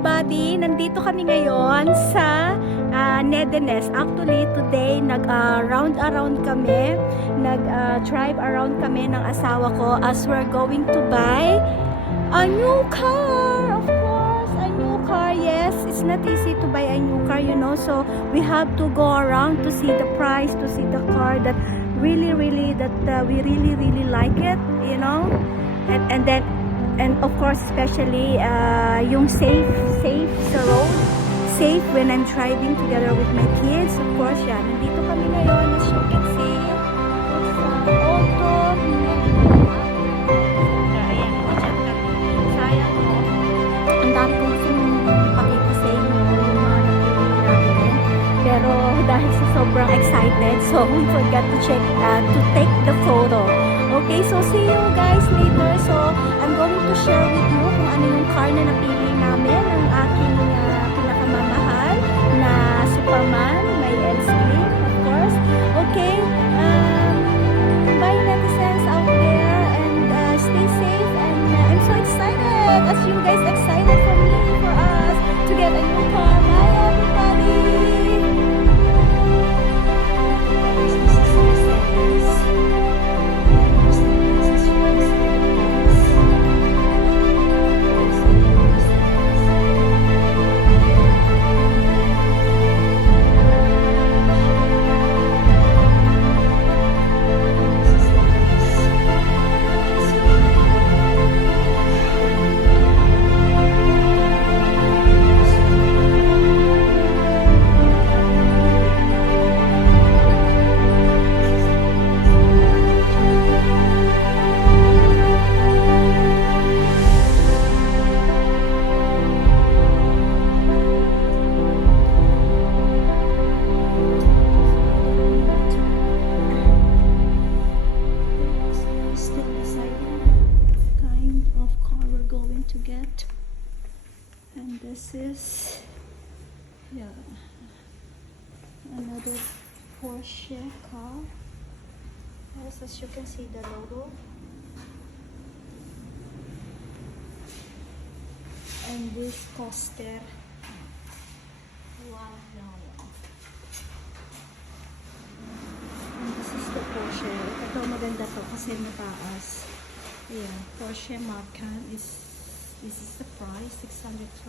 everybody! Nandito kami ngayon sa Nedenes. Actually, today nag-round around kami. Nag-drive around kami ng asawa ko as we're going to buy a new car. Of course, a new car. Yes, it's not easy to buy a new car, you know. So, we have to go around to see the price, to see the car that we really like it, you know. And of course, especially yung safe sa road, safe when I'm driving together with my kids. Of course, yan. Nandito kami ngayon, as you can see. It's auto. Ayan, dyan kami. Sayang, no? Ang dami kong gustong pakita sa inyo yung mga napili namin. Pero dahil sa sobrang excited, so we forgot to take the photo. Okay, so see you guys later. So, I'm going to share with you kung ano yung car na napili namin, ang aking pinakamamahal na Superman, may L-Stream, of course. Okay, bye netizens out there, and stay safe, and I'm so excited, as you guys excited for me, for us, to get a new car. Bye everybody! To get, and this is another Porsche car. Yes, as you can see the logo, and this coaster 1 million, and this is the Porsche. Ito maganda to kasi mataas. Yeah, Porsche Macan is. This is the price, 629,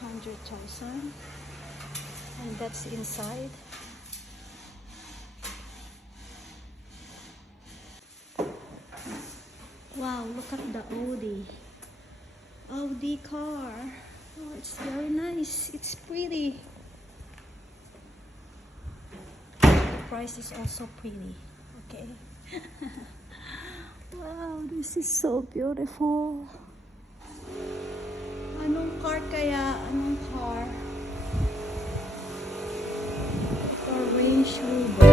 100,000, and that's inside. Wow, look at the Audi car. Oh, it's very nice. It's pretty. The price is also pretty. Okay. Wow, this is so beautiful. Anong car kaya? Anong car? Ito, Range Rover.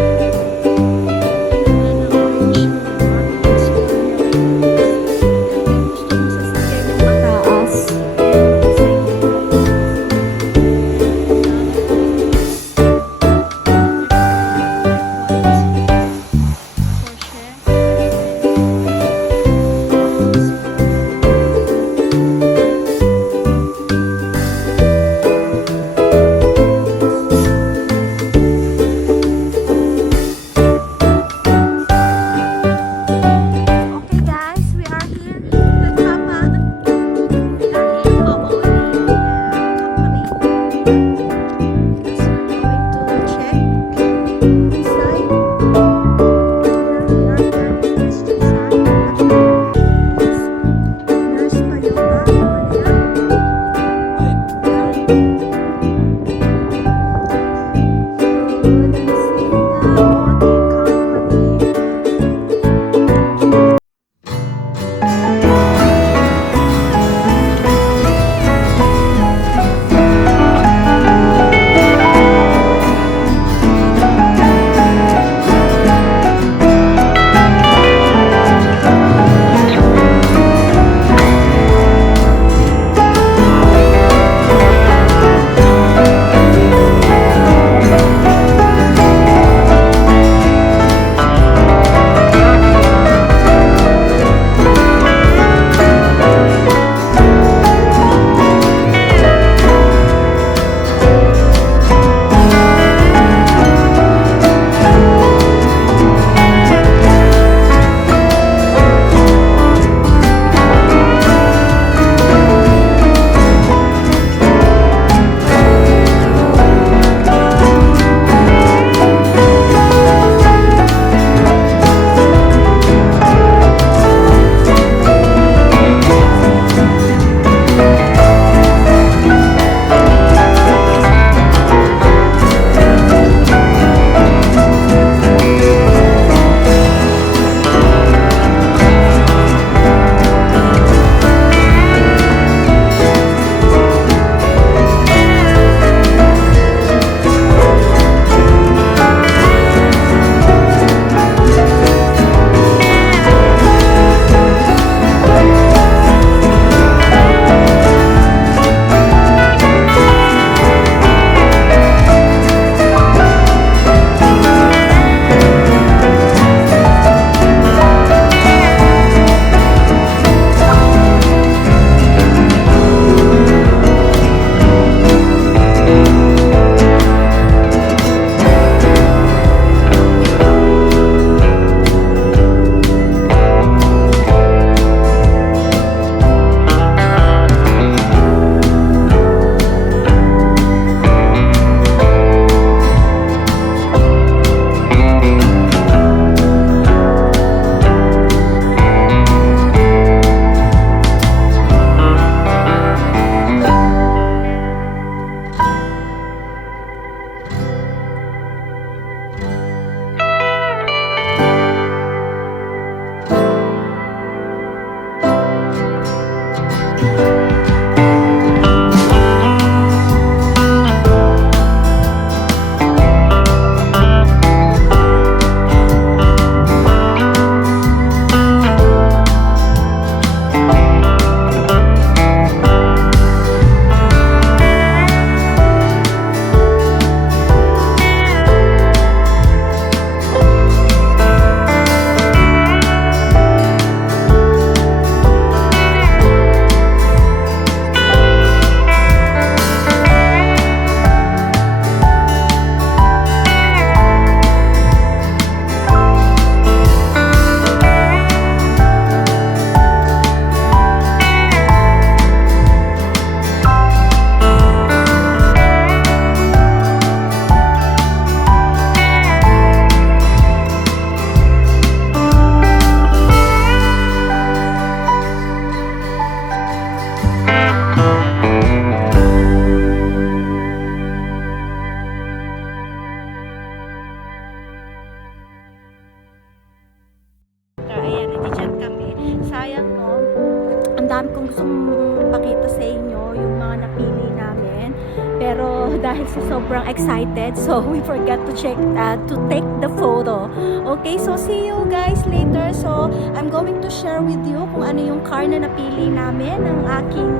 Pero dahil sa sobrang excited, so we forgot to take the photo. Okay, so see you guys later. So I'm going to share with you kung ano yung car na napili namin ng aking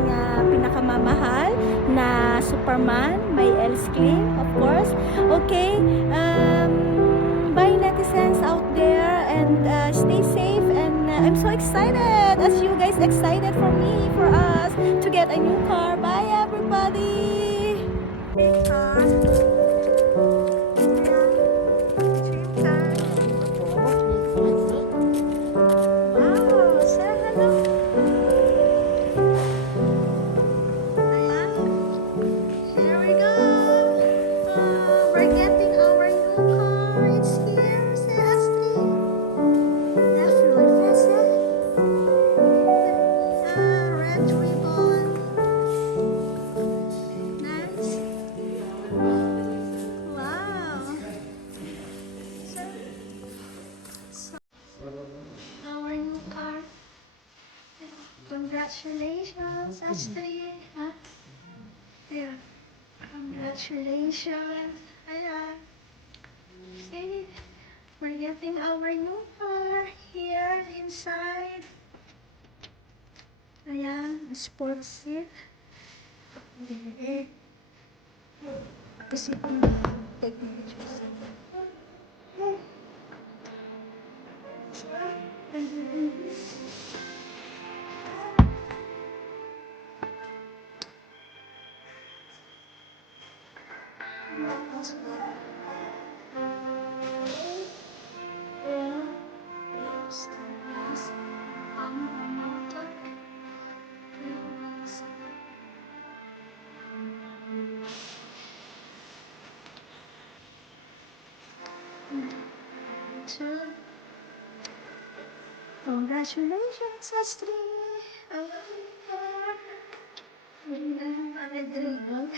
pinakamamahal na Superman, may L-Slim, of course. Okay, bye netizens out there, and stay safe, and I'm so excited as you guys excited for me, for us to get a new car. Bye everybody. Big car. Dream car. Wow, say hello. Ayan. Here we go. We're getting our new car. It's here. Say Astrid. Definitely Fesse. Red ribbon. Nice. Wow. So, our new car. Congratulations, Astrid. Huh? Yeah. Congratulations. Ayan. Okay. We're getting our new car here inside. Ayan, sports seat. Kasi take pictures. Congratulations, Astrid! I love you. Red ribbon.